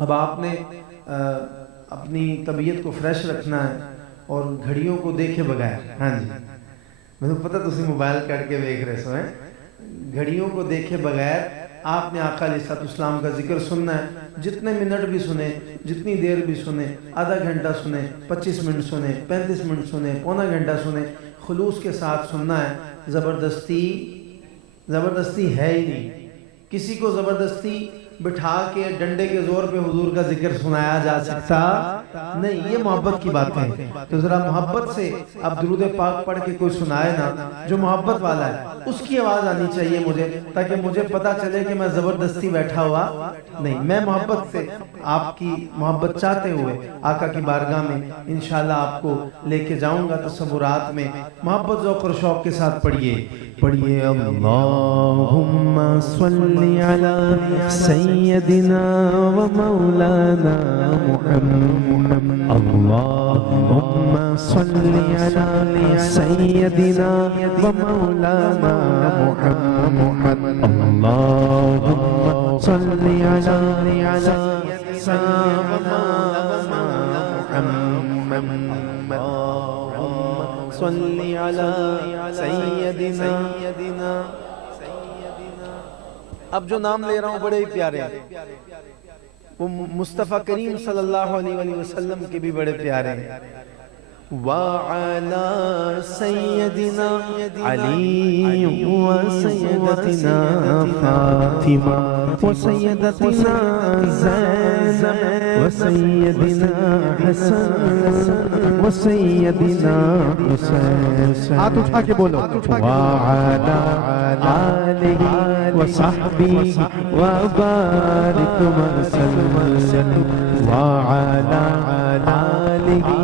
अब आपने अपनी तबीयत को फ्रेश रखना है और घड़ियों को देखे बगैर, हाँ जी मैं तो पता तुसी मोबाइल कट के देख रहे सो हैं, घड़ियों को देखे बगैर आपने आका अलैहिस्सलाम का जिक्र सुनना है। जितने मिनट भी सुने, जितनी देर भी सुने, आधा घंटा सुने, 25 मिनट सुने, 35 मिनट सुने, पौना घंटा सुने, खुलूस के साथ सुनना है। ज़बरदस्ती है ही नहीं। किसी को ज़बरदस्ती बिठा के डंडे के जोर पे हुजूर का जिक्र सुनाया जा सकता नहीं, ये मोहब्बत की बात है। तो जरा मोहब्बत से अब दुरूद पाक पढ़ के कोई सुनाए ना, जो मोहब्बत वाला है उसकी आवाज आनी चाहिए मुझे, ताकि मुझे पता चले कि मैं जबरदस्ती बैठा हुआ नहीं। मैं मोहब्बत से आपकी मोहब्बत चाहते हुए आका की बारगाह में इंशाल्लाह आपको लेके जाऊंगा तसव्वुरात में। मोहब्बत ज़ौक़ और शौक़ के साथ पढ़िए पढ़िए अल्लाहुम्मा सल्ली अला सय्यदिना व मौलाना मुहम्मद। अल्लाहुम्मा सल्ली अला सय्यदिना व मौलाना मुहम्मद। अल्लाहुम्मा सल्ली अला सय्यदिना व मौलाना मुहम्मद। अल्लाहुम्मा सल्ली अला सय्यदिना। अब जो नाम ले रहा हूँ बड़े ही प्यारे हैं, वो मुस्तफ़ा करीम सल्लल्लाहु अलैहि वसल्लम के भी बड़े प्यारे हैं। वअला सय्यदिना अली व सय्यदतिना फातिमा व सय्यदतिना ज़ैनब व सय्यदिना हसन व सय्यदिना हुसैन। हाथ उठा के बोलो। वअला आलिहि व सहबिहि व बारिक वसल्लम। वअला आलिहि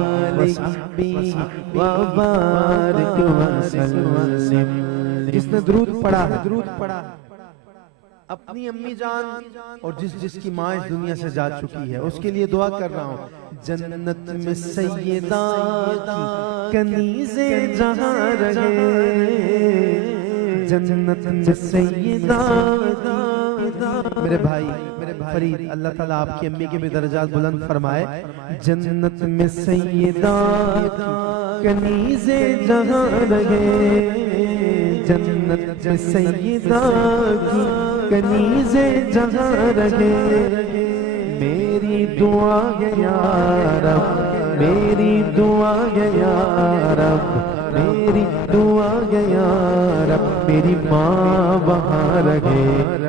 जिसने दुरूद पढ़ा अपनी अम्मी जान और जिसकी माँ इस दुनिया से जा चुकी है उसके लिए दुआ कर रहा हूँ। जन्नत में सैयदा की कनीज़े जहाँ रहे, जन्नत में सैयदा। मेरे भाई फरीद अल्लाह ताला आपकी अम्मी के भी दर्जात बुलंद फरमाए। जन्नत में सैयदा की कनीज़े जहाँ रहे, जन्नत में सैयदा की कनीज़े जहाँ रहे। मेरी दुआ है या रब, मेरी दुआ है या रब, मेरी दुआ है या रब, मेरी माँ वहाँ रहे।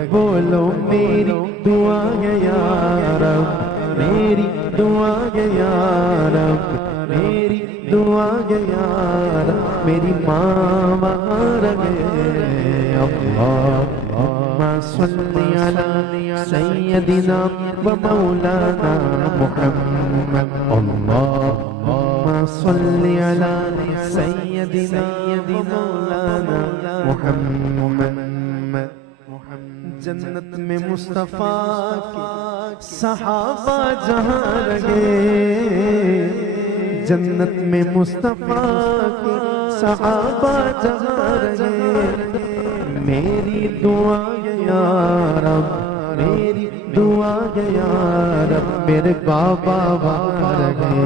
बोलो मेरी दुआ है या रब, मेरी दुआ है या रब, मेरी दुआ है या रब, मेरी माँ वहाँ रहे। अल्लाहुम्मा सल्ली अला सय्यदिना व मौलाना मुहम्मद। अल्लाहुम्मा सल्ली अला सय्यदिना व मौलाना मुहम्मद। जन्नत में मुस्तफा के सहाबा जहाँ रहे, जन्नत में मुस्तफा के सहाबा जहाँ रहे। मेरी दुआ है या रब, मेरी दुआ है या रब, मेरे बाबा वहाँ रहे।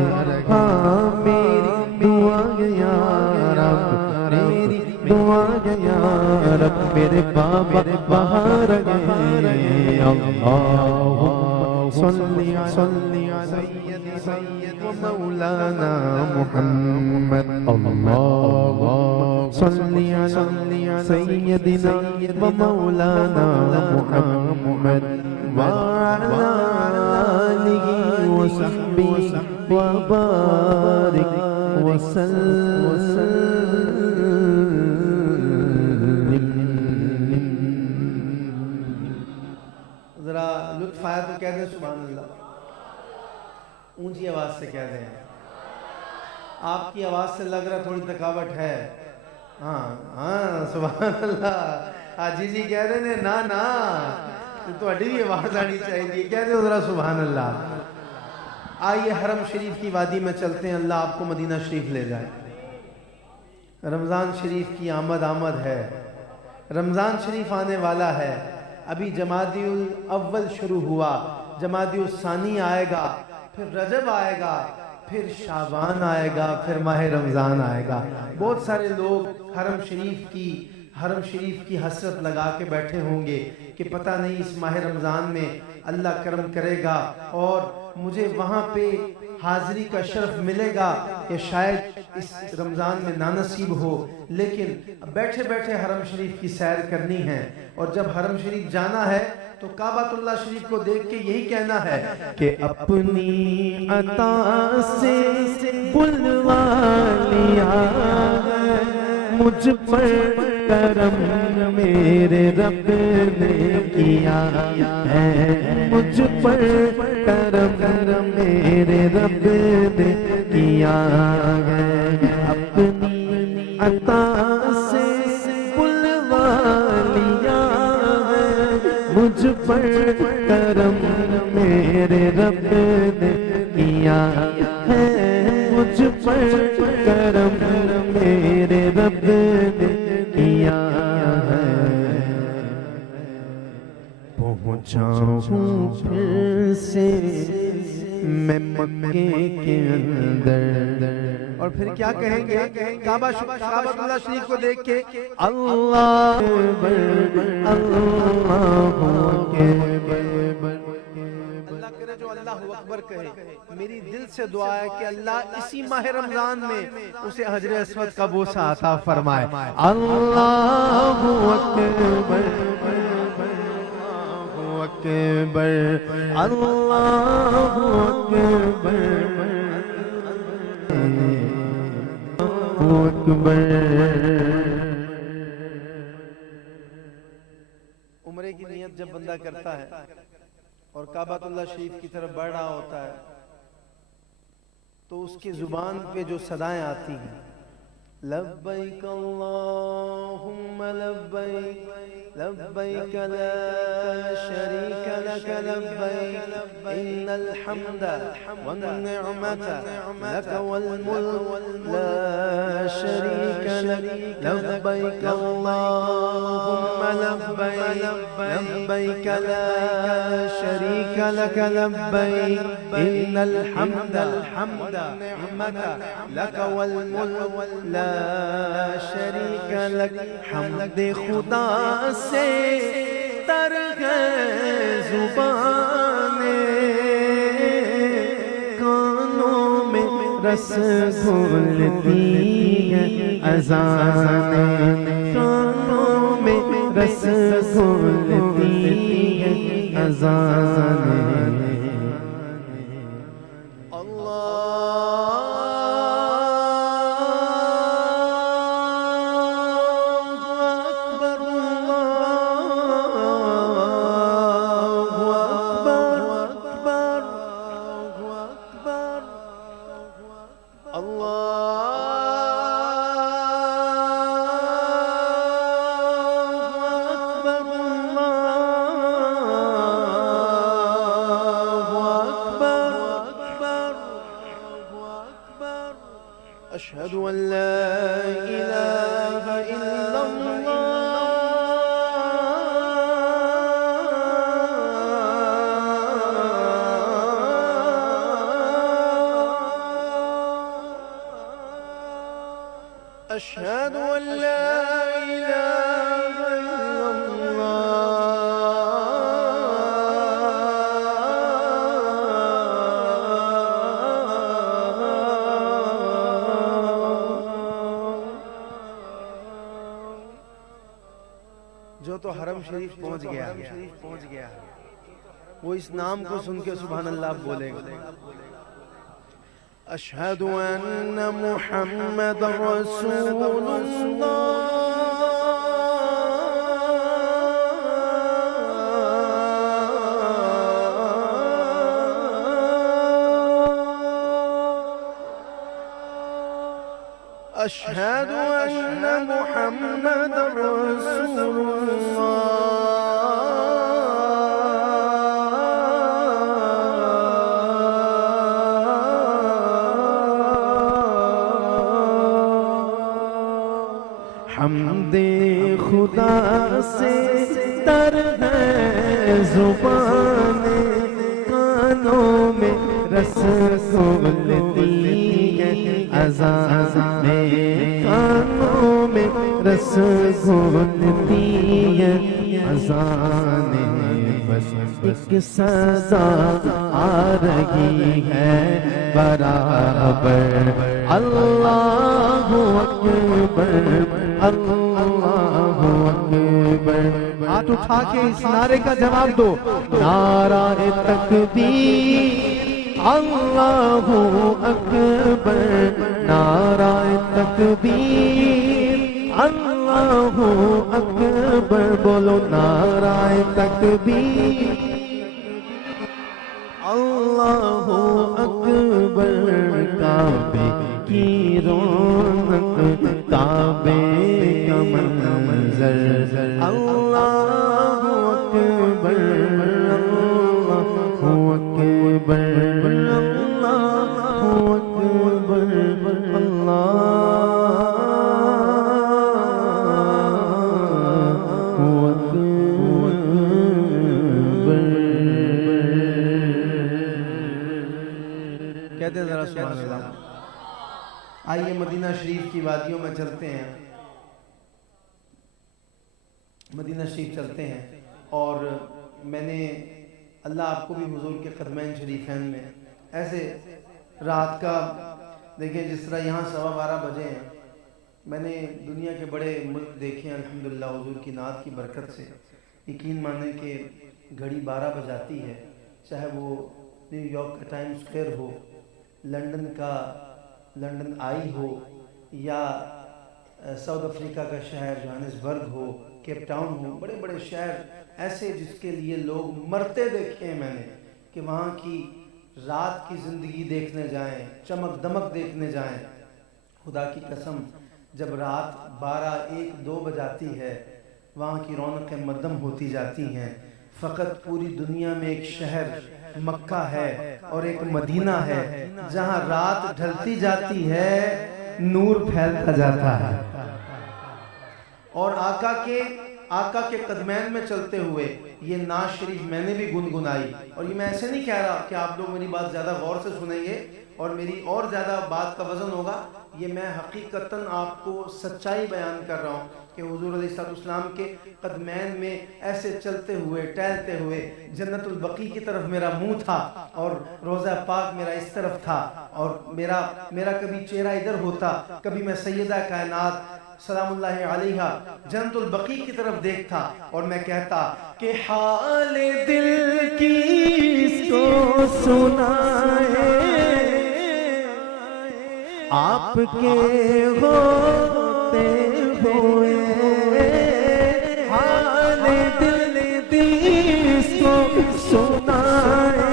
हाँ मेरी दुआ है या रब, मेरी दुआ है या रब, मेरे बाबा वहाँ रहे। अल्लाहुम्मा सल्ली अला सय्यदिना व मौलाना मुहम्मद। अल्लाहुम्मा सल्ली अला सय्यदिना व मौलाना मुहम्मद व अला आलिहि व सहबिहि व बारिक वसल्लम। जरा लुत्फ आया तो कह दें सुभान अल्लाह, ऊंची आवाज से कह दें। आपकी आवाज से लग रहा थोड़ी थकावट है। हाँ हाँ सुभान अल्लाह। हाजी जी कह रहे ने ना ना थोड़ी भी आवाज आनी चाहिए, कह दो जरा सुभान अल्लाह। आइए हरम शरीफ की वादी में चलते हैं, अल्लाह आपको मदीना शरीफ ले जाए। रमज़ान शरीफ की आमद है, रमज़ान शरीफ आने वाला है। अभी जमादिउल अव्वल शुरू हुआ, जमादी-उस-सानी आएगा, फिर रजब आएगा, फिर शाबान आएगा, फिर माह रमज़ान आएगा। बहुत सारे लोग हरम शरीफ की हसरत लगा के बैठे होंगे कि पता नहीं इस माह रमज़ान में अल्लाह करम करेगा और मुझे वहाँ पे हाज़िरी का शर्फ मिलेगा या शायद इस रमज़ान में नानसीब हो। लेकिन बैठे बैठे हरम शरीफ की सैर करनी है, और जब हरम शरीफ जाना है तो काबातुल्लाह शरीफ को देख के यही कहना है कि अपनी अता से बुलवा लिया मुझ पर करम मेरे रब ने किया है, मुझ पर करम मेरे रब ने किया है। अपनी अता से बुलवा लिया मुझ पर करम मेरे रब ने किया है, मुझ पर करम मेरे रब ने किया है। पहुँचा हूँ फिर से मैं मक्के के अंदर, और फिर क्या कहेंगे काबातुल्लाह शरीफ को देख के अल्लाह करे जो अल्लाहु अकबर कहे। मेरी दिल से दुआ है कि अल्लाह इसी माह रमजान में उसे हजरे अस्वद का बोसा अता फरमाए। अल्लाहु अकबर अकबर अल्लाहु अकबर अकबर। उम्रे की नियत जब बंदा करता है और काबातुल्लाह शरीफ की तरफ बढ़ रहा होता है तो उसकी जुबान पे जो सदाएं आती हैं, लब्बैक अल्लाहुम्मा लब्बैक लब्बैक ला शरीक लक लब्बैक इन्नल हम्दा वन निअमता लक वल मुल्क ला शरीक लक लब्बैक अल्लाहुम्मा लब्बैक लब्बैक ला शरीक लक लब्बैक इन्नल हम्दा निअमता लक वल मुल्क ला शरीक लक। हम्द खुदा से तर है जुबाने, कानों में रस घोलती है अज़ाने, कानों में रस घोलती है अज़ाने। अशहदु अल्ला इलाहा इल्लल्लाह अशहदु अल्ला इलाहा इल्लल्लाह जो तो हरम शरीफ पहुंच गया है वो इस नाम को सुन के सुभान अल्लाह बोलेगा। अशहदु अन्ना मुहम्मदर रसूलुल्लाह अशहदु अन्ना मुहम्मदर रसूलुल्लाह हमदे खुदा से तर है जुबाने, रसगुल्लती है अज़ान में, कानों में रसगुल्लती है अज़ान में, बस एक सदा आ रही है बराबर, अल्लाहु अकबर, अल्लाहु अकबर। हाथ उठा के इस नारे का जवाब दो, नाराए तकबीर अल्लाहु अकबर, नाराए तकबीर अल्लाहु अकबर, बोलो नाराए तकबीर अल्लाहु अकबर। काबे की रौनक, काबे का मंजर, अल्लाहु अकबर, अल्लाहु अकबर, अल्लाहु अकबर, अल्लाहु अकबर। कहते हैं जरा सुभान अल्लाह। आइए मदीना शरीफ की वादियों में चलते हैं, मदीना शरीफ चलते हैं। और मैंने अल्लाह आपको भी हुजूर के क़दमैन शरीफैन में ऐसे रात का, देखिए जिस तरह यहाँ 12:15 बजे हैं, मैंने दुनिया के बड़े मुल्क देखे हैं अल्हम्दुलिल्लाह हुजूर की नात की बरकत से। यकीन माने कि घड़ी 12 बजाती है, चाहे वो न्यूयॉर्क का टाइम स्क्वायर हो, लंदन का लंदन आई हो, या साउथ अफ्रीका का शहर जोहानिसबर्ग हो, केप टाउन हो, बड़े बड़े शहर ऐसे जिसके लिए लोग मरते देखे हैं मैंने, कि वहाँ की रात की ज़िंदगी देखने जाएं, चमक दमक देखने जाएं। खुदा की कसम, जब रात 12, 1, 2 बजाती है, वहाँ की रौनकें मद्दम होती जाती हैं। फ़कत पूरी दुनिया में एक शहर मक्का है और एक मदीना है, जहाँ रात ढलती जाती है, नूर फैलता जाता है। और आका के कदमैन में चलते हुए ये नाज शरीफ मैंने भी गुनगुनाई। और ये मैं ऐसे नहीं कह रहा कि आप लोग मेरी बात ज़्यादा गौर से सुनेंगे और मेरी और ज़्यादा बात का वज़न होगा। ये मैं हकीकतन आपको सच्चाई बयान कर रहा हूँ कि हुजूर अलैहिस्सलाम के कदमैन में ऐसे चलते हुए टहलते हुए जन्नतुल बकी की तरफ मेरा मुंह था और रोज़ा पाक मेरा इस तरफ था, और मेरा कभी चेहरा इधर होता, कभी मैं सैयदा कायनात सलामुल्लाहि अलैहा जन्नतुल बकी की तरफ देखता और मैं कहता कि हाले दिल किसको सुनाए, आपके होते हुए, हाले दिल किसको सुनाए,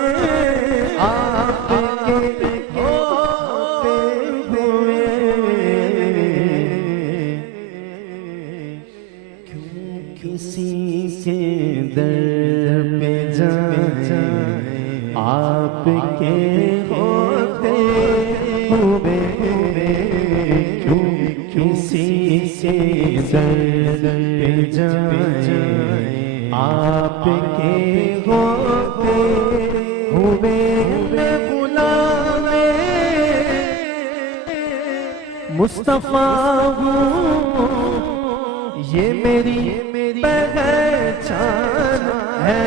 आपके होते हुए, क्यों किसी के दर पे जाए, आपके होते हुए, क्यों किसी के दर पे जाए, आपके होते हुए, मैं गुलामे मुस्तफा हूँ, ये मेरी पहचान है,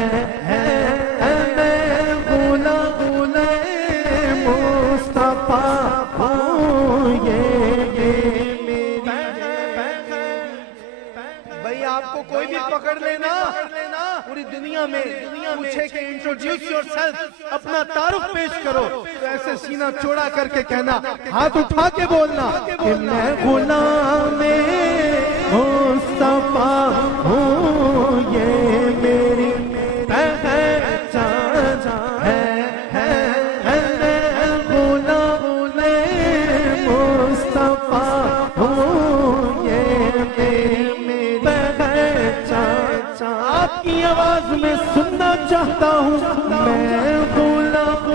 मैं गुलामे मुस्तफा हूँ, ये मेरी। भाई आपको कोई भी पकड़ लेना पूरी दुनिया में, पूछे कि इंट्रोड्यूस योरसेल्फ, अपना तारुफ पेश करो, तो ऐसे सीना चौड़ा करके कहना, हाथ उठा के बोलना कि मैं गुलामे मुस्तफा हूँ, ये मेरी पहचान है, मैं गुलामे मुस्तफा हूँ, ये मेरी पहचान। आपकी आवाज में सुनना चाहता हूँ, मैं गुलाम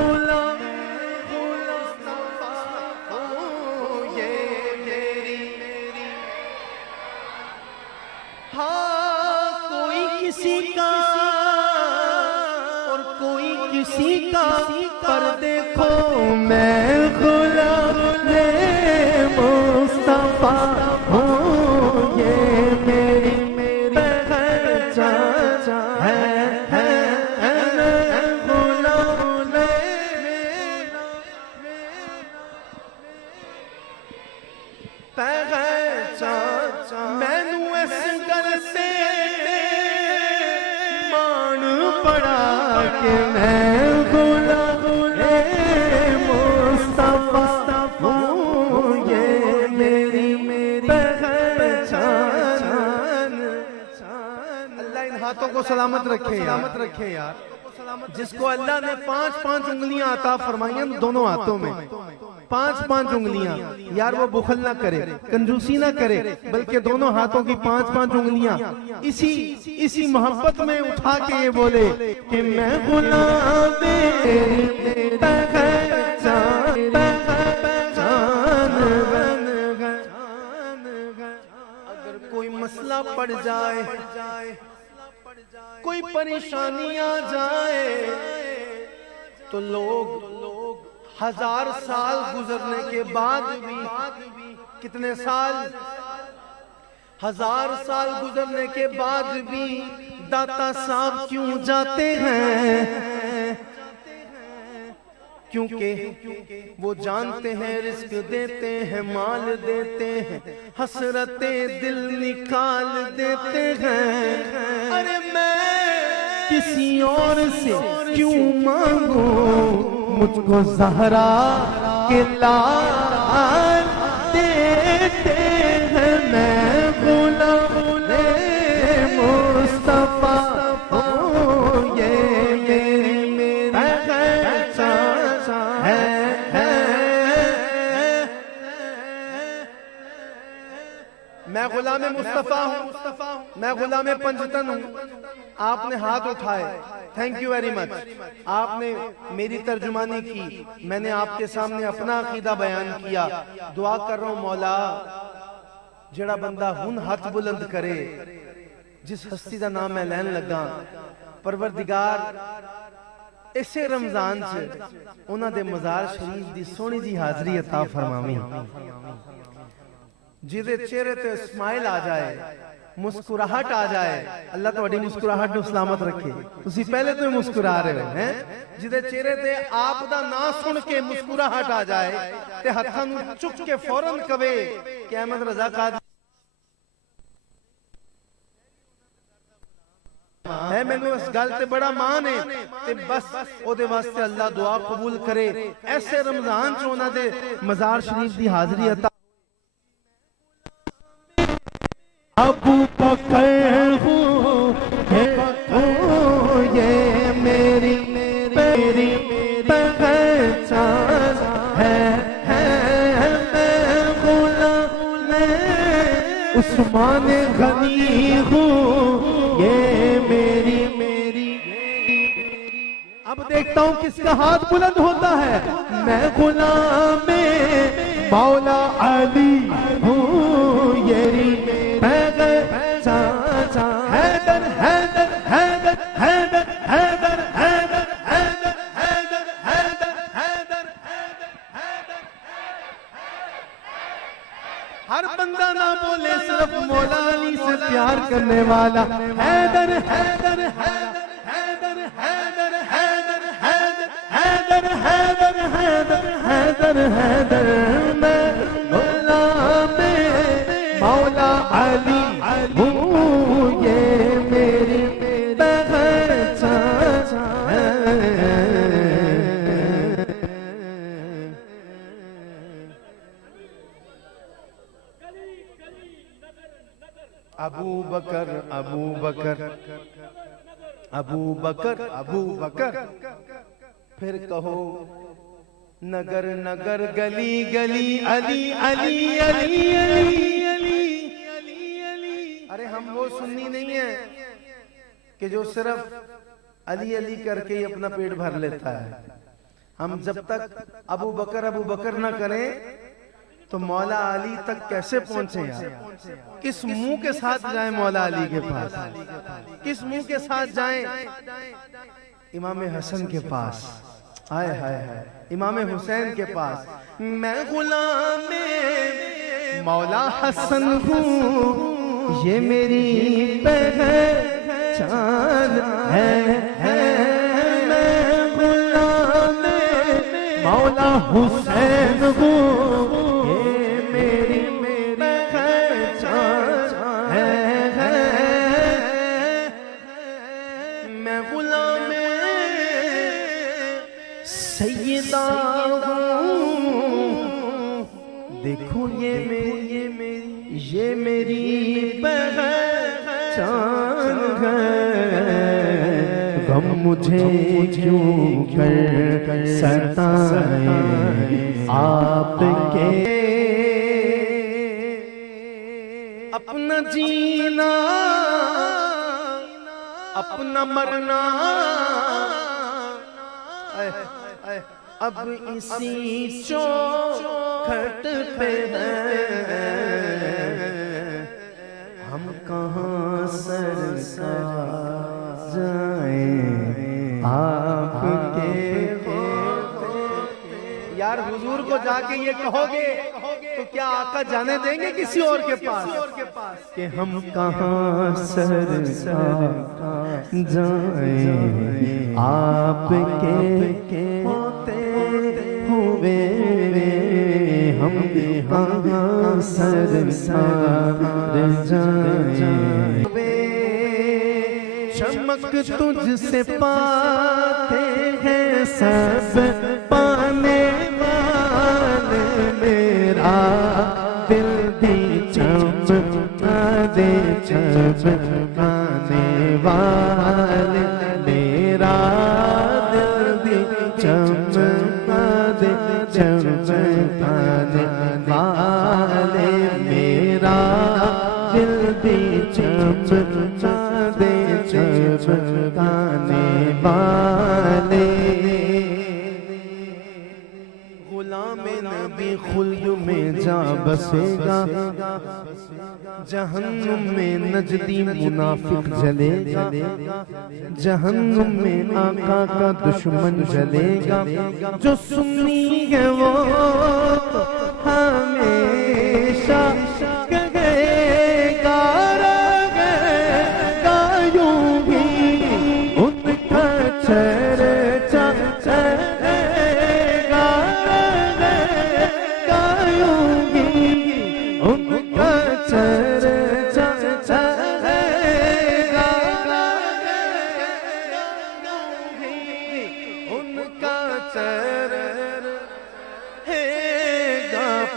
ये मेरी, हाँ देखो मैं गुलाम मुस्तफा हूँ, ये मेरी पहचान है गुलाम पहचान। मैनू इस गल से मान पड़ा कि मैं गुलाम मुस्तफा हूँ, ये मेरी पहचान। अल्लाह इन हाथों को सलामत रखे यार। जिसको अल्लाह ने 5-5 उंगलियां अता फरमाई हैं दोनों हाथों में, 5-5 उंगलियां, यार वो बुखल ना करे, कंजूसी ना करे, बल्कि दोनों हाथों की 5-5 उंगलियां इसी मोहब्बत में उठा के ये बोले कि मैं गुलाम अगर कोई मसला पड़ जाए, कोई परेशानी आ जाए, तो लोग 1000 साल गुजरने के बाद भी, कितने साल, 1000 साल गुजरने के बाद भी दाता साहब क्यों जाते हैं? क्योंकि वो जानते हैं रिस्क देते हैं, माल देते हैं, हसरते दिल निकाल देते हैं। अरे मैं किसी और से क्यों मांगू, मुझको ज़हरा के लाल देते हैं। मैं गुलाम मुस्तफा हूँ, ये मेरी पहचान है। मैं गुलाम मुस्तफा हूँ, मैं गुलाम पंजतन हूँ। आपने हाथ उठाए, थैंक यू वेरी मच। आपने मेरी तर्जुमानी की, मैंने आपके सामने अपना अकीदा बयान किया। दुआ कर रहा हूं मौला, जेड़ा बंदा हुन हाथ बुलंद करे, जिस हस्ती का नाम मैं लैन लगा, परवरदिगार इसे रमजान से उन्हां दे मज़ार शरीफ दी सोहनी जी हाजरी अता फरमावी, जिदे चेहरे ते स्माइल आ जाए, मुस्कुराहट आ जाए। अल्लाह तुम्हारी मुस्कुराहट को सलामत रखे। तुसी पहले तो मुस्कुरा रहे हो हैं, जिदे चेहरे ते आप दा ना सुन के मुस्कुराहट आ जाए ते हत्थां नूं चुक के फौरन कवे कि अहमद रजा कादरी है, मैनू इस गल ते बड़ा मान है ते बस ओदे वास्ते अल्लाह दुआ कबूल करे। ऐसे रमजान च उन्हां दे मज़ार शरीफ दी हाजरी अता। अबू बकर हूँ, ये मेरी पहचान है। मैं गुलाम उस्मान गनी हूँ, ये मेरी। अब देखता हूँ किसका हाथ बुलंद होता है। मैं गुलाम मौला अली हूँ, ये हैदर हैदर हैदर हैदर हैदर हैदर हैदर हैदर हैदर हैदर हैदर। हर बंदा ना बोले, सिर्फ मौला अली से प्यार करने वाला। हैदर हैदर हैदर हैदर हैदर हैदर हैदर हैदर हैदर हैदर हैदर हैदर। मैं गुलाम मौला अली हूँ, ये मेरी पहचान है। अबू बकर अबू बकर अबू बकर अबू बकर, फिर कहो नगर नगर गली गली अली अली अली अली अली। अरे हम वो सुन्नी नहीं है कि जो सिर्फ अली अली करके ही अपना पेट भर लेता है। हम जब तक अबू बकर ना करें तो मौला अली तक कैसे पहुंचे यार? किस मुंह के साथ जाएं मौला अली के पास? किस मुंह के साथ जाएं इमाम हसन के पास? हाय हाय हाय, इमाम हुसैन के पास, मैं गुलाम मौला हसन हूँ, ये मेरी पहचान है, मैं गुलाम मौला हुसैन हूँ, ये मेरी पहचान है, मैं गुलाम सैयदा हूँ, देखो ये मेरी पहचान है, गम मुझे क्यों कर सताए आपके, अपना जीना अपना मरना अब इसी चौखट पे है, हम कहाँ सरकार जाएं आपके। यार हुजूर को जाके ये कहोगे तो क्या आका जाने देंगे किसी और के पास कि हम कहाँ सरकार जाएं आपके होते हुए, हम कहाँ सरकार जाएं। चमक तुझसे पाते हैं सब पाने वाले, मेरा दिल भी चमका दे चमकाने वाले, मेरा दिल भी चमका दे चमकाने वाले, मेरा दिल भी चमका दे चमकाने वाले। गुलाम नबी खुल्द में जा बसेगा, जहन्नुम में नजदी मुनाफिक जलेगा, जहन्नुम में आका का दुश्मन जलेगा, जो सुन्नी है वो हमेशा कहेगा रहेगा यूं ही, उनका चर्चा चलेगा रहेगा यूं ही, उनका चर्चा चलेगा रहेगा यूं ही, उनका चलेगा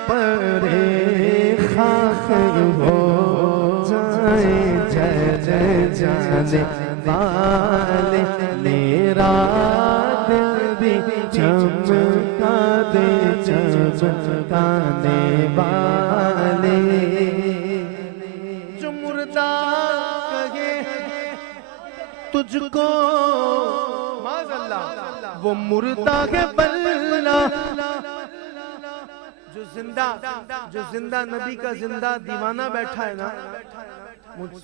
परे खाक हो जाए जय जाने वाले, मेरा दिल भी चमका दे चमकाने वाले, जो मुर्दा कहे तुझको माज़अल्लाह वो मुर्दा है बल्ला, जो जिंदा नबी का जिंदा दीवाना बैठा है ना,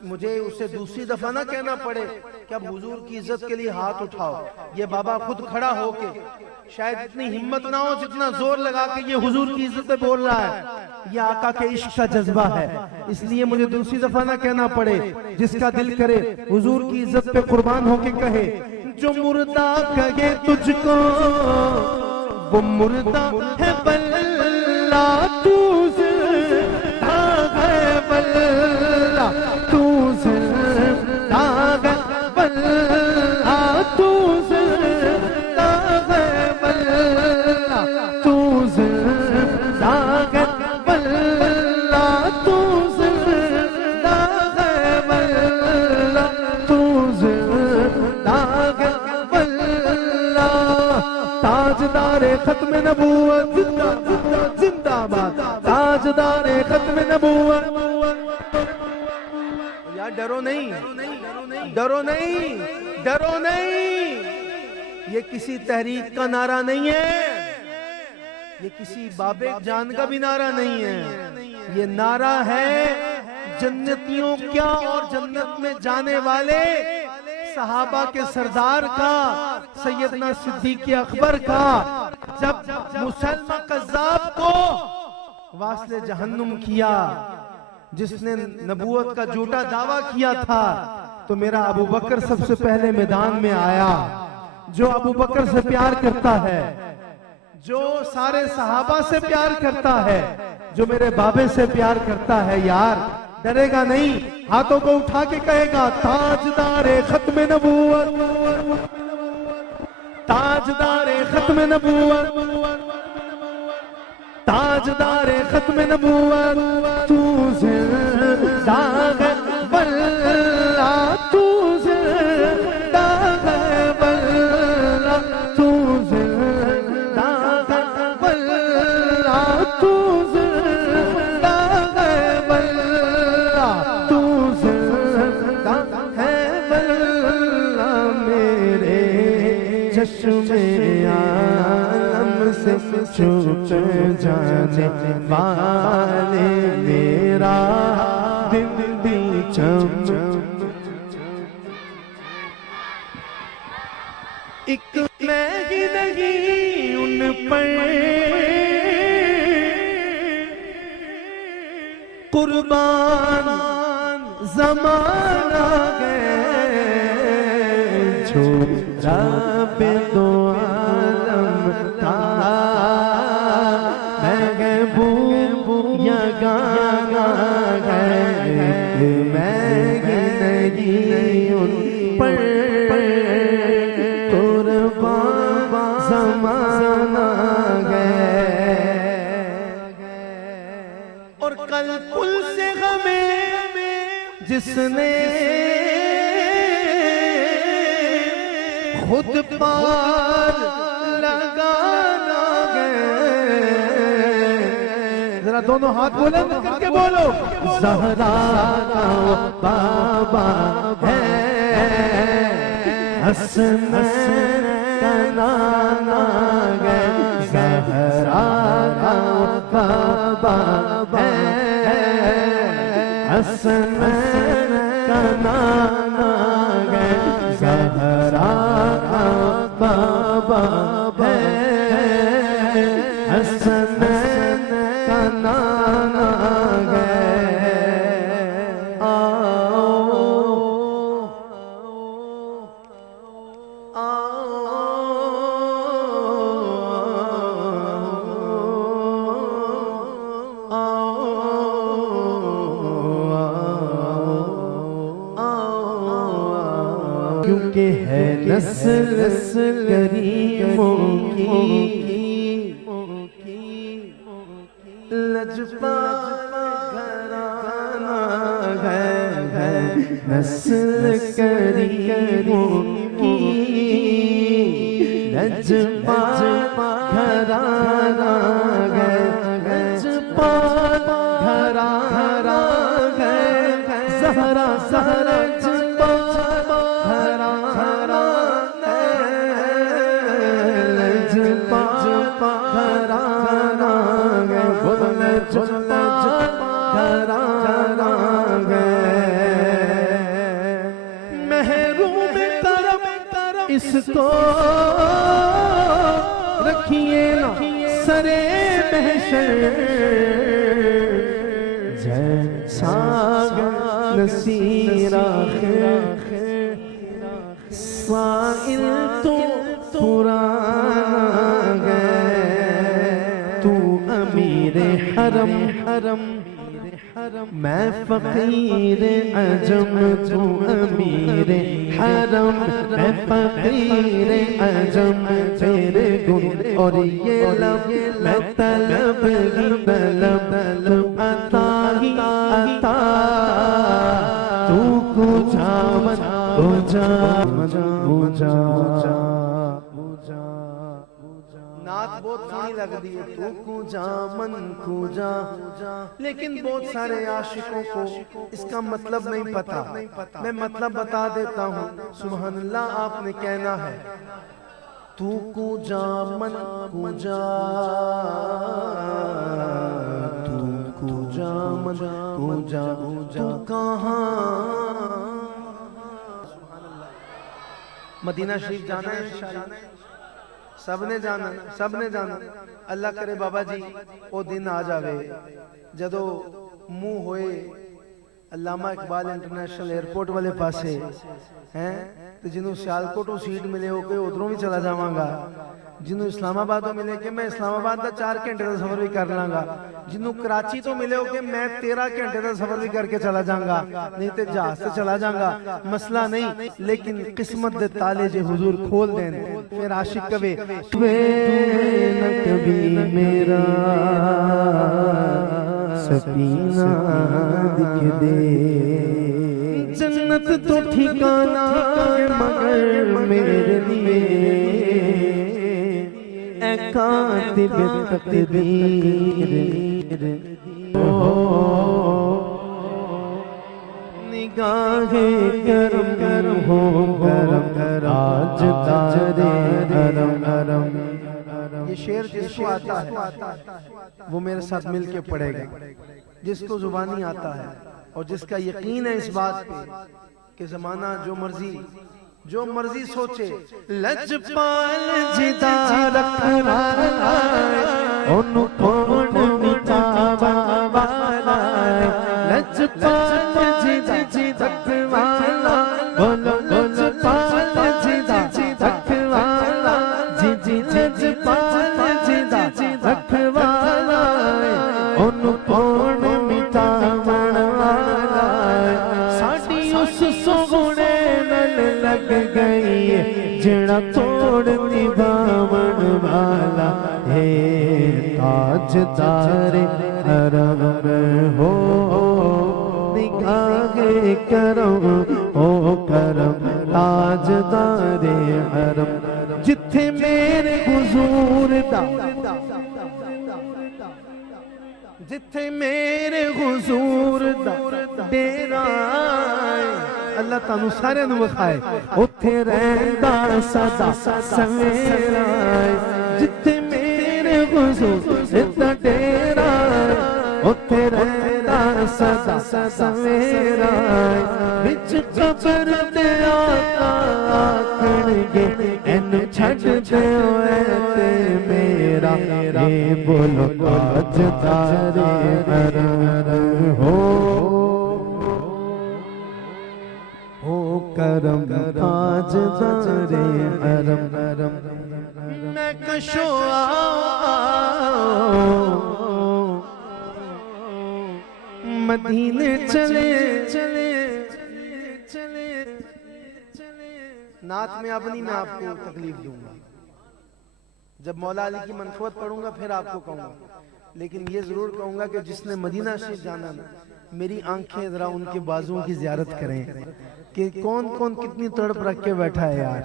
मुझे उसे दूसरी दफा ना कहना पड़े कि अब हुजूर की इज्जत के लिए हाथ उठाओ। ये बाबा खुद खड़ा होके, शायद इतनी हिम्मत ना हो जितना जोर लगा के ये हुजूर की इज्जत पे बोल रहा है, ये आका के इश्क का जज्बा है, इसलिए मुझे दूसरी दफा ना कहना पड़े। जिसका दिल करे हुजूर की इज्जत पे कुर्बान होके कहे, जो मुर्दा कहे तुझको वो मुर्दा है बल्ला, तू जिंदा है बल्ला, तू जिंदा है बल्ला, तू जिंदा है बल्ला, तू जिंदा है बल्ला, तू जिंदा है बल्ला, तू जिंदा है बल्ला, ताजदारे खत्म नबूवत जिंदाबाद, ताजदारे खत्म नबूवत। यार डरो नहीं, डरो नहीं, डरो नहीं, ये किसी तहरीक का नारा नहीं है, ये किसी बाबे जान का भी नारा नहीं है, ये नारा है जन्नतियों क्या और जन्नत में जाने वाले सहाबा के सरदार का, सैयदना सिद्दीक़ अकबर का, जब मुसलमा कज़्ज़ाब को वास्ले जहन्नुम किया, जिसने नबूवत का झूठा दावा किया था, तो मेरा अबू बकर सबसे पहले मैदान में आया। जो अबू बकर से प्यार करता है, जो सारे सहाबा से प्यार करता है, जो मेरे बाबे से प्यार करता है, यार डरेगा नहीं, हाथों को उठा के कहेगा ताजदारे खत्म नबूवत, ताजदारे खत्म नबूवत, ताजदारे खत्म नबूवत, तू जिंदा है वल्ला, तू जिंदा है वल्ला, तू जिंदा है वल्ला, तू जिंदा है वल्ला, तू जिंदा है वल्ला, मेरे चश्मे आलम से छुप जाने वाले, मेरा दिल भी एक मैं ही नहीं उन पर कुर्बान जमाना गए, जो रब दो आलम था, महबूब या गाना गए, मैं ही नहीं उन पर कुर्बान जमाना गए। और कल पुल से हमें जिसने खुद पार लगाना गए, जरा दोनों हाथ बुलंद करके बोलो, ज़हरा का बाबा है, हसनैन का नाना गए, ज़हरा का बाबा है, हसनैन का नाना गए, ज़हरा का बाबा है, हसनैन का नाना गए। आओ क्योंकि है नस्ल करीमों की, लजपात घराना है, नस्ल करीमों की, लजपात घराना है, लजपात घराना है, ज़हरा ज़हरा महरूम करम इसको रखिए ना सरे महशर, जैसा नसीरा साइल तो पुराना गए, तू अमीर हरम हरम, मैं फकीर अजम, तू अमीर हरम, मैं फकीर अजम, तेरे गुण और ये लब, मैं तलब ही तलब, तू अता ही अता, तू कुछा मत कुछा कुछा। नात बहुत सोहनी लगती है, तू कूजा मन कूजा, लेकिन बहुत सारे आशिकों को इसका मतलब नहीं पता। मैं मतलब बता देता हूँ, सुभान अल्लाह आपने कहना है, तू कूजा मन कूजा, तू कूजा मन कूजा, तू कहाँ मदीना शरीफ जाना है इंशाअल्लाह, सबने जाना, सबने जाना। अल्लाह करे बाबा जी वो दिन आ जावे जदों मुंह होए अल्लामा इकबाल इंटरनेशनल एयरपोर्ट वाले पासे हैं, तो जिन्हों सियालकोट सीट मिले हो के उधरों भी चला जावांगा, जिन्हों इस्लामाबाद मिले कि मैं इस्लामाबाद का 4 घंटे का सफर भी कर लांगा, जिन्हों कराची तो मिले हो कि मैं 13 घंटे का सफर भी करके चला जाऊंगा, नहीं तो जहाज से चला जाऊंगा, मसला नहीं। लेकिन किस्मत दे ताले जे हुजूर खोल दें, फिर आशिक कवे न कभी मेरा सफीना दिख दे, जन्नत तो ठिकाना मगर मेरे लिए कातिब तकदीर निगाहे करम करम हो करम करम आज तारे हरम हरम। ये शेर जिसको आता है वो मेरे साथ मिलके पढ़ेगा, जिसको जुबानी आता है और जिसका यकीन है इस बात पे कि जमाना जो मर्जी सोचे, लजपाल जिदा रखना ओनु कौन मिटावा वाला, लजपाल जिदा रखवाला बोलो लजपाल जिदा रखवाला, जी लजपाल जिदा रखवाला ओनु कौन मिटावण वाला, साडी उस सोहणे लग गई जड़ा तोड़ निभावन वाला है, ताजदार हरम हो निगाहे करम ओ करम, ताजदार हरम जिथे मेरे हुजूर दा, जिथे मेरे हुजूर दा डेरा, अल्लाह तानू सारे नू वखाए उथे रहंदा सदा सवेरा, जिथे मेरे हुजूर दा डेरा उथे रहंदा सदा सवेरा, विच कबर दे आखणगे एनु छड्ड दिओ ते मेरा, ए बोलो ताजदार हरम हो करम ताजदारे हरम हरम। मैं कशो मदीने चले चले चले चले। नात में अब नहीं मैं आपको तकलीफ दूंगा, जब मौला अली की मनफूत पढ़ूंगा फिर आपको कहूंगा, लेकिन ये जरूर कहूंगा कि जिसने मदीना शरीफ जाना ना, मेरी आंखें जरा उनके बाजुओं की जियारत करें कि कौन कौन कितनी तड़प रख के बैठा है यार।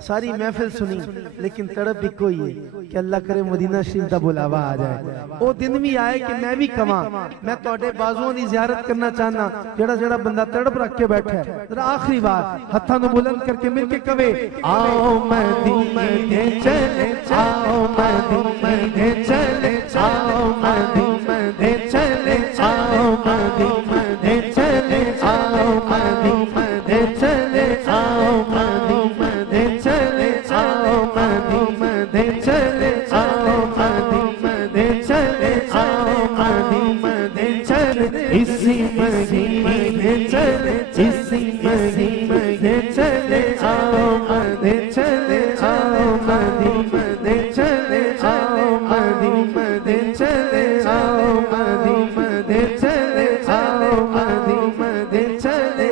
सारी महफिल सुनी लेकिन तड़प भी कोई है कि अल्लाह करे मदीना शरीफ का बुलावा आ जाए, वो दिन भी आए कि मैं भी कमा, मैं तोड़े बाजुओं की जियारत करना चाहना, जड़ा जड़ा बंदा तड़प रख के बैठा है। जरा आखिरी बार हत्था नु बुलंद करके मिलके कवे आओ मदीने चले, आओ मदीने चले, आओ मदीने चले, आओ मदीने चले, आओ मदीने चले, आओ मदीने चले, आओ मदीने चले, आओ मदीने चले, आओ मदीने चले, इसी मदीने चले, इसी मदीने चले, आओ मदीने चले, आओ मदीने चले, आओ मदीने चले, आओ मदीने चले, आओ मदीने चले,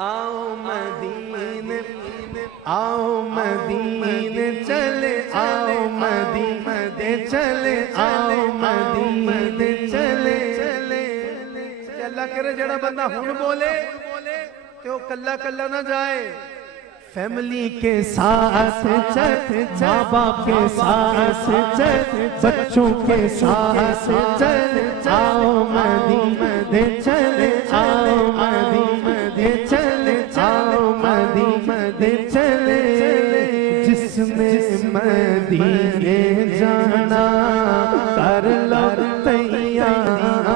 आओ मदीने, आओ मदीने चले, आओ मदीने चले, आओ मदीने चले। अल्लाह करे जड़ा बंदा हुण बोले ते ओ कल्ला कल्ला ना जाए, फैमिली के साथ चल, माँ बाप के साथ चल, बच्चों के साथ चल, आओ मदीने चले, आओ मदीने चले, आओ मदीने चले। जिसने मदीने जाना कर लो तैयार,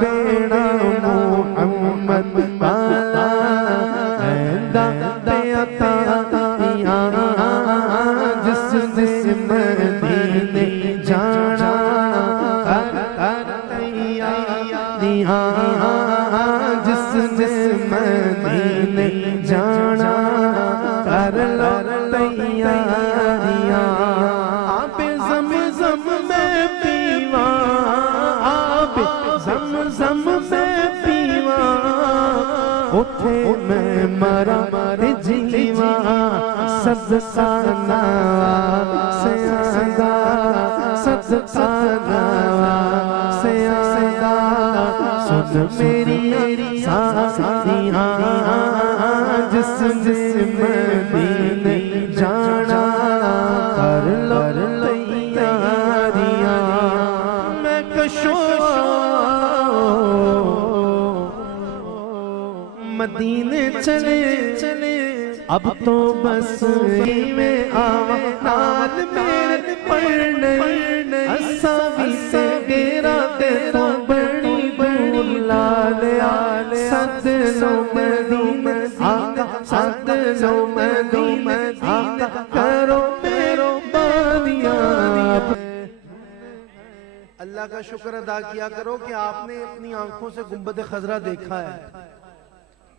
बेड़ा मोहम्मद सदका से आदा, सदका से आदा, सुन मेरी साथियाँ जिस मदीने जाना, कर लो तैयारियाँ। मैं कशो मदीने चले अब तो बस में नाल मेरे पढ़ने असावी से गेरा ते तो बड़ी बड़ी लाल आल सद लो मदीने आका, सद लो मदीने आका, करो मेरो बानिया। अल्लाह का शुक्र अदा किया करो कि आपने अपनी आंखों से गुंबद खजरा देखा है,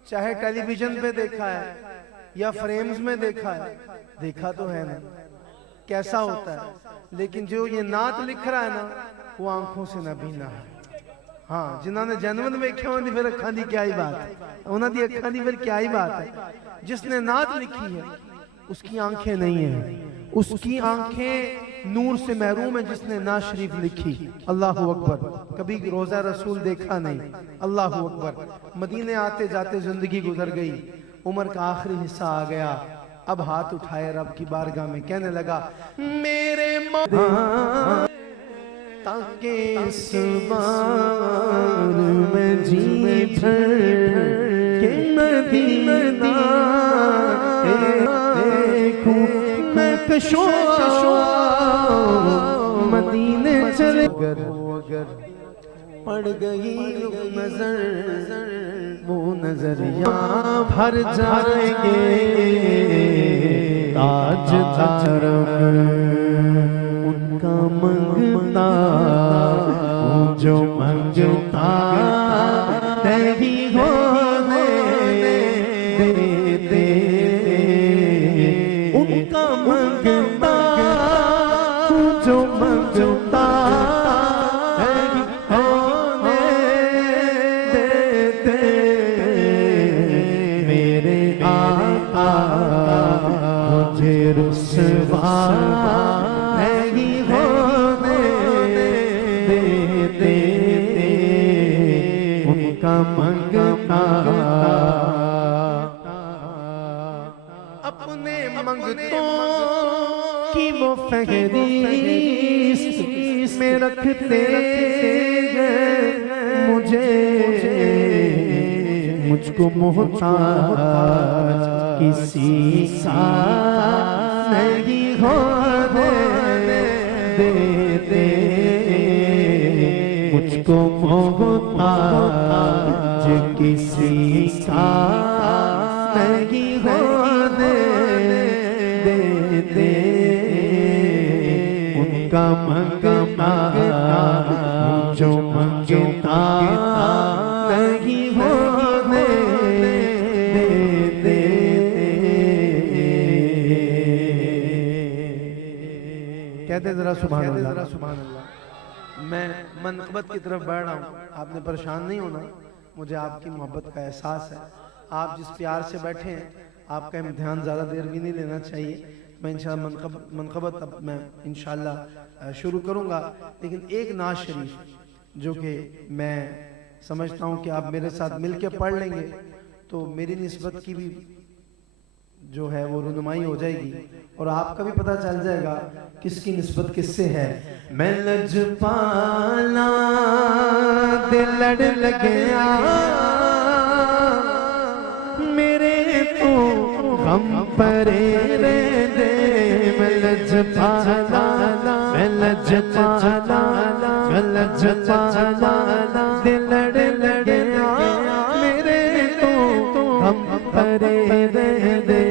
चाहे टेलीविजन पे देखा है या फ्रेम्स में देखा है, देखा तो है ना कैसा होता है, लेकिन जो ये नात लिख रहा है ना वो आंखों से नबीना है। हाँ, जिन्होंने जनवन वेख्या उन्होंने फिर अखां दी क्या ही बात है, उन्होंने अखां दी फिर क्या ही बात है। जिसने नात लिखी है उसकी आंखें नहीं है, उसकी आंखें नूर से महरूम है। जिसने नात शरीफ लिखी, अल्लाह अकबर, कभी रोजा रसूल देखा नहीं, अल्लाह अकबर। मदीने आते जाते जिंदगी गुजर गई, उम्र का आखिरी हिस्सा आ गया, अब हाथ उठाए रब की बारगाह में, कहने लगा मेरे ताकि इस बार में जी भर के मदीना देखूं, मैं कशो मदीने चले। अगर पड़ गई नजर वो नजरिया भर जाएंगे ताज तारम उनका मंगता जो मंगता नहीं होने देते, उनका मंगता जो मंगता रुसवा नहीं होने देते, उनका मंगता अपने मंगतों की वो फहरिस्त में रखते मुझे, मुझको मोहताज किसी का नहीं होने देते, मुझको मोहताज किसी का नहीं होने देते, उनका मंगता जो मंगता नहीं होने देते। कहते जरा सुभान अल्लाह, जरा सुभान अल्लाह। मैं मनक़बत की तरफ बढ़ रहा हूँ, आपने परेशान नहीं होना, मुझे आपकी मोहब्बत का एहसास है। आप जिस प्यार से बैठे हैं आपका इम्तिहान ज़्यादा देर भी नहीं लेना चाहिए। मैं इंशाअल्लाह मनक़बत अब मैं इंशाअल्लाह शुरू करूँगा, लेकिन एक नाज शरीफ जो कि मैं समझता हूँ कि आप मेरे साथ मिल के पढ़ लेंगे तो मेरी निस्बत की भी जो है वो रुनुमाई हो जाएगी और आपका भी पता चल जाएगा किसकी निस्बत किससे है। मैं लजपाला दिल लड़ गया मेरे तो गम परे रे दे, मैं लजपाला मैं लजपाला मैं लजपाला दिल लड़ गया मेरे तो गम परे रे दे,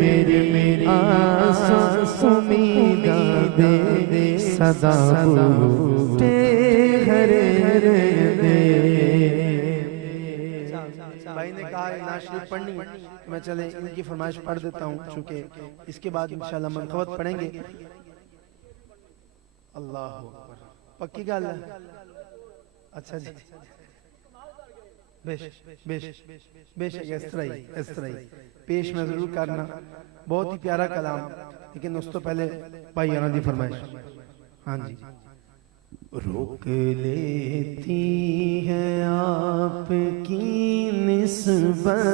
मेरी मेरी आसा उम्मीदा दे सदा बोलते हरे हरे दे। भाई ने कहा नाज शरीफ पढ़नी, मैं चले इनकी फरमाइश पढ़ देता हूँ, चूंकि इसके बाद इंशाल्लाह मनक़बत पढ़ेंगे। अल्लाह अकबर, पक्की गल है? अच्छा जी, बेशक बेशक बेशक, इस तरह ही पेश मैं जरूर करना। बहुत ही प्यारा कलाम, लेकिन उस तो पहले भाई यारा दी फरमाइश। हाँ जी। रोक लेती है आपकी निस्बत,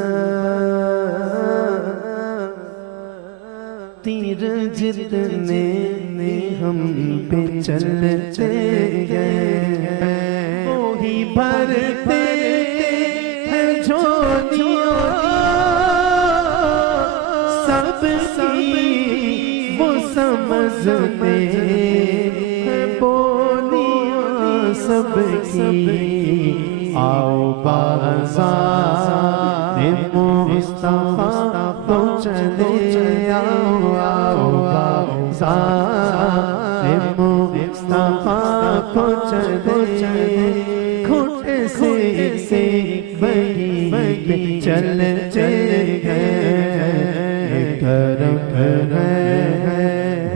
तीर जितने हम पे चलते गए, वो ही भरते हैं झोलियां सबकी, वो समझते हैं बोलियां सबकी। आओ बाज़ार मुस्तफा तो चले, आओ आओ बाज़ार मुस्तफा तो चले, खोटे से बगी पे चलते गए, करम है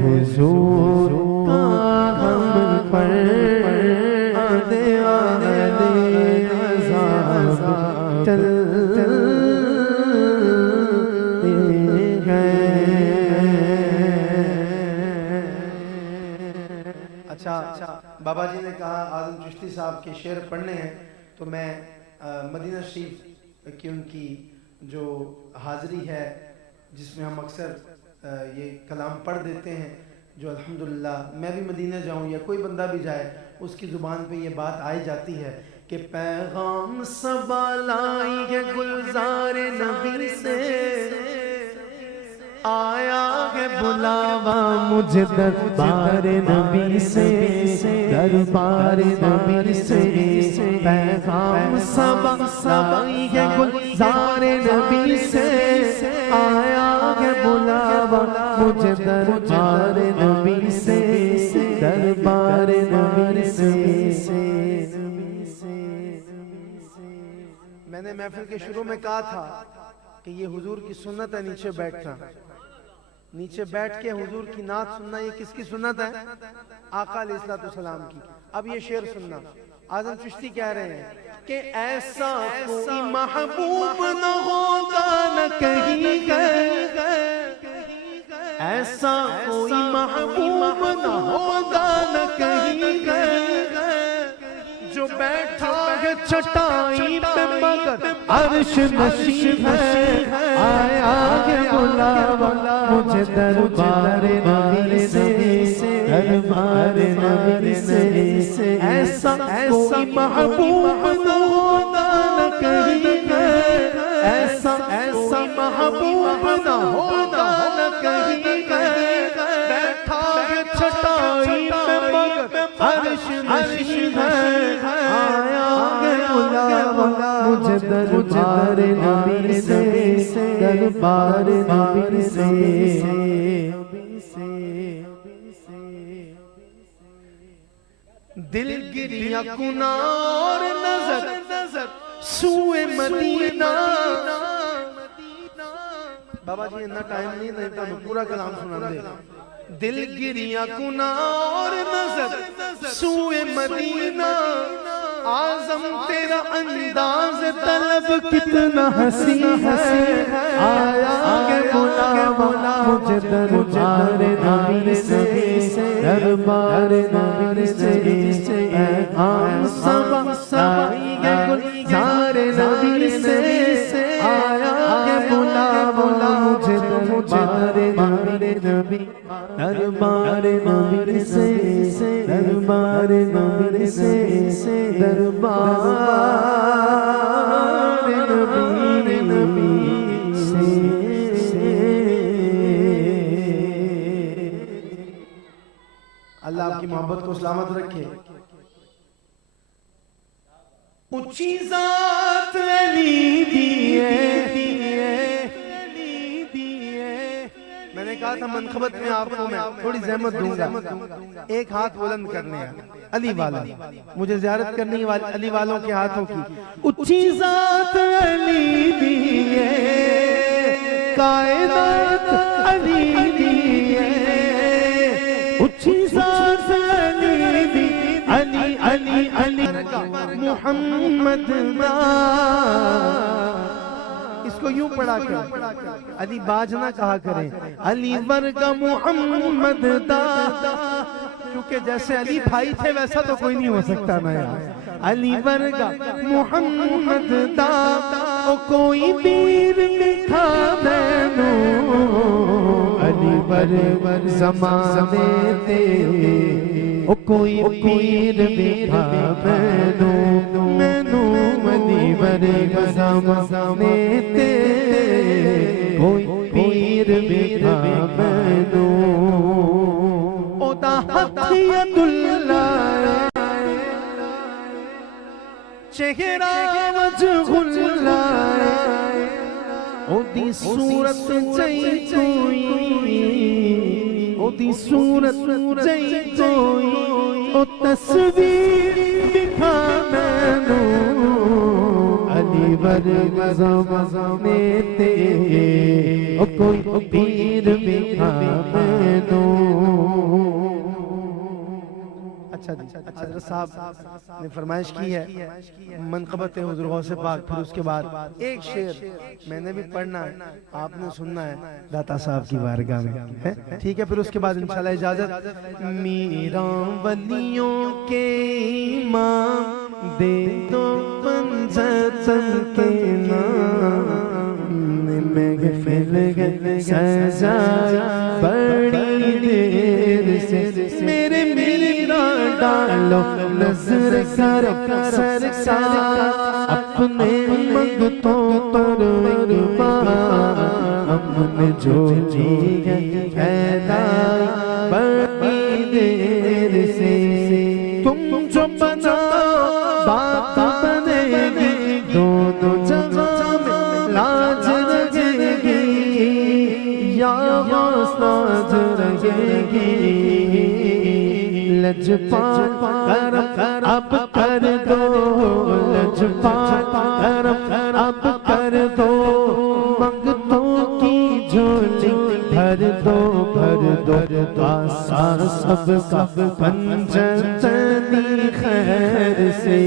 हुजूर का हम पर आने वाले अज़ाब चलते गए। अच्छा, बाबा जी ने कहा आज़म चिश्ती साहब के शेर पढ़ने हैं, तो मैं मदीना शरीफ की उनकी जो हाज़री है जिसमें हम अक्सर ये कलाम पढ़ देते हैं, जो अल्हम्दुलिल्लाह मैं भी मदीना जाऊं या कोई बंदा भी जाए उसकी ज़ुबान पे ये बात आई जाती है कि पैगाम सबा लाई है गुलजार नबी से, आया है बुलावा मुझे दरबार नबी से, दरबार नबी से। पैगाम सबा लाई है गुलजार नबी से, आया है बुलावा मुझे दरबार नबी से, दरबार नबी से। मैंने महफिल के शुरू में कहा था कि ये हुजूर की सुन्नत है नीचे बैठना, नीचे बैठ के हुजूर की नात सुनना। ये किसकी सुन्नत है? आका अलैहिस्सलाम की। अब ये शेर सुनना, आज़म चिश्ती कह रहे हैं कि ऐसा कोई महबूब न होगा न कहीं गए, ऐसा कोई महबूब न होगा न कहीं गए, जो बैठा है चटाई पे मगर अर्श नशीब है, आया है बुलावा मुझे दरबार नबी से, दरबार नबी से। ऐसा कोई महबूब न होगा न कहीं गए, ऐसा महबूब न होगा न कहीं गए, बैठा है चटाई पे मगर अर्श नशीब है, आया है बुलावा मुझे दरबार नबी से, दरबार नबी से। दिल गिरिया कुना और नजर सूए मदीना। बाबा जी इतना टाइम नहीं, तो पूरा कलाम सुना दे। दिल गिरिया कुना और नजर सूए मदीना, आज़म तेरा अंदाज तलब कितना हसी है, आया है बुलावा मुझे दरबार नबी से, दरबार नबी से। हम सबा साई है गुलजार नबी से, आया है बुलावा मुझे दरबार नबी, दरबार नबी से, दरबार नबी से, दरबार नबी से। अल्लाह आपकी मोहब्बत को सलामत रखे। ऊंची ज़ात अली दिए, मैंने कहा था मनखबत में आपको मैं थोड़ी ज़हमत दूंगा। एक हाथ बुलंद करने हैं अली वाला, मुझे ज़ियारत करनी वाली अली वालों के हाथों की। ऊंची ज़ात अली दिए, कायनात अली दिए, ऊंची ज़ात अली दी, अली अली अली मोहम्मद। इस उसको यूं पढ़ा कर, अली बाज ना कहा करें, अली वर्गा मोहम्मद दा, क्योंकि जैसे अली भाई थे वैसा तो कोई नहीं हो सकता ना यार। अली वर्गा मोहम्मद दा, ओ कोई पीर लिखा मैनू, अली वर ज़माने ते, ओ कोई पीर लिखा मैनू, मैनू अली वर ज़माने ते, कोई पीर लिखा मैनू। ओदा हथियतुल्ला चेहरा वजहुल्ला, ओदी सूरत जई कोई, ओदी सूरत जई कोई, ओ तस्वीर दिखा मैनू, अली वर ज़माने ते, ओ कोई पीर दिखा मैनू। अच्छा जी, हज़रत साहब ने फरमाइश की है मनक़बत हुज़ूर गौसे पाक, फिर उसके बाद एक शेर मैंने भी पढ़ना है, आपने सुनना है दाता साहब की बारगाह में, है ठीक है। फिर उसके बाद इंशाल्लाह इजाजत। मीरा वलियों के इमाम दे दो पंजतन के नाम, महफ़िल सजाया बड़ी देर से, मेरे मीरा डालो नजर करो सरकार, अपने मंगतों पर हमने जो जी फैलाई बड़ी देर से, तुम जो बना बात बनेगी, दोनों जगह में लाज रहेगी, या लाज रहेगी, लजपाल करम अब कर दो, लजपाल करम अब कर दो, मंगतों की झोली भर दो, भर दो, आसार सबका पंजतनी खैर से।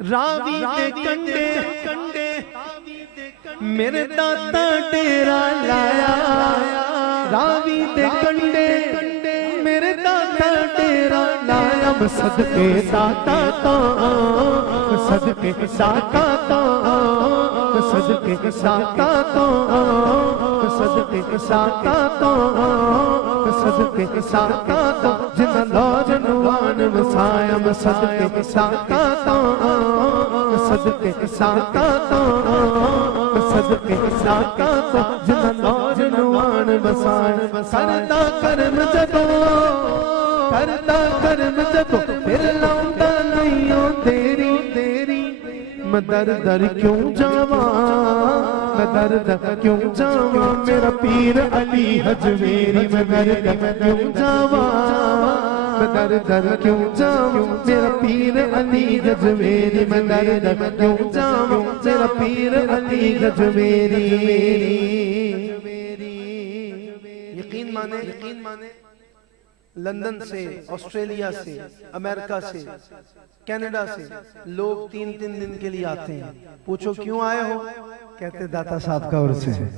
रावी के कंडे कंडे मेरे दाता डेरा लाया, रावी दे कंडे मेरे दाता डेरा लाया, सदके दाता तो, सदके दाता तो, सदके दाता तो, सदके दाता तो, सदके दाता तो, जिन्ना नौजवान वसाया, सदके दाता तो, सदके दाता तो, सदके दाता तो, जिन्ना नौजवान वसाया, करदा करम जदों, करदा करम जदों, फिर लाउंदा नहीं ओ तेरी तेरी, मैं दर दर क्यों जावा, मैं दर दर क्यों जावा, मेरा पीर अली हजवेरी, मैं दर दर क्यों जावा, मैं दर दर क्यों जावा, मेरा पीर अली हजवेरी, मैं दर दर क्यों जावा, मेरा पीर अली हजवेरी। यकीन माने लंदन से, ऑस्ट्रेलिया से, अमेरिका से, कनाडा से लोग 3-3 दिन के लिए आते हैं। पूछो क्यों आए हो, कहते दाता साहब का उर्स है।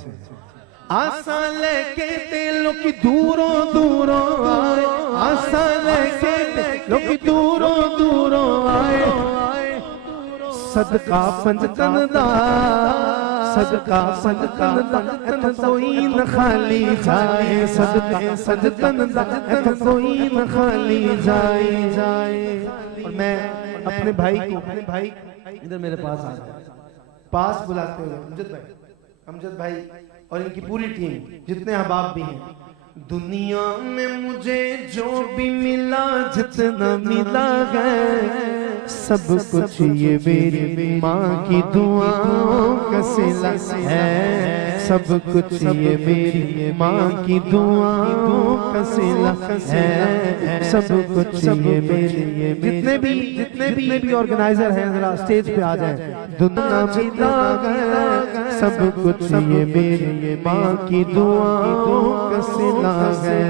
आशा लेके तेलों की दूरों दूरों आए, आशा लेके तेलों की दूरों दूरों आए, सदका पंजतन दा, सदका पंजतन दा, कोई न खाली जाए, सदका पंजतन दा, कोई न खाली जाए। और मैं अपने भाई को इधर मेरे पास आ जाए, पास बुलाते हुए अमजद भाई और इनकी पूरी टीम, जितने अहबाब भी हैं, दुनिया में मुझे जो भी मिला, जितना मिला है सब कुछ ये मेरी माँ की दुआओं का सिला है, सब कुछ ये मेरी माँ की दुआओं का सिला है, सब कुछ ये मेरी। जितने भी ऑर्गेनाइजर हैं जरा स्टेज पे आ जाएं। दुनिया मिला है सब कुछ ये मेरी माँ की दुआओं का सिला है,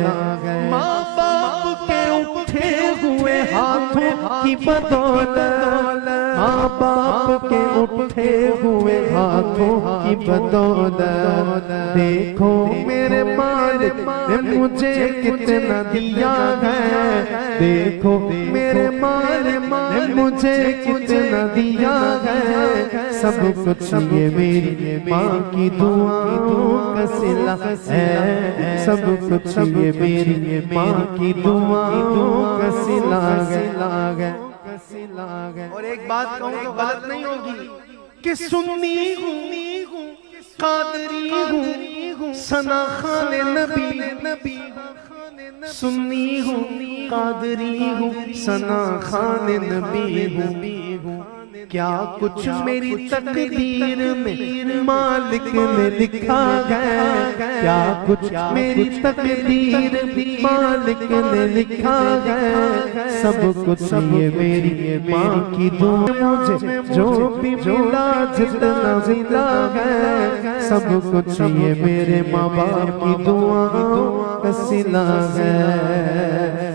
माँ बाप के उठे हुए हाथों की बदौलत, माँ बाप के उठे हुए हाथों की बदौलत देखो मेरे मालिक ने मुझे कितना दिया है, देखो मेरे मालिक ने मुझे कितना दिया है। सब कुछ ये मेरी माँ की दुआओं का सिला है, सब कुछ ये मेरी माँ की दुआओं का सिला है। और एक बात कहूँ तो गलत नहीं होगी कि सुन्नी हूँ, कादरी हूँ, सना खाने नबी, सुन्नी हूँ, कादरी हूँ, सना खाने नबी हूँ। क्या कुछ मेरी तकदीर में मालिक ने लिखा है, क्या कुछ मेरी तकदीर में मालिक ने लिखा है। सब कुछ ये मेरी माँ की दुआ, मुझे जो भी मिला जितना मिला है, सब कुछ ये मेरे माँ बाप की दुआओं का सिला है।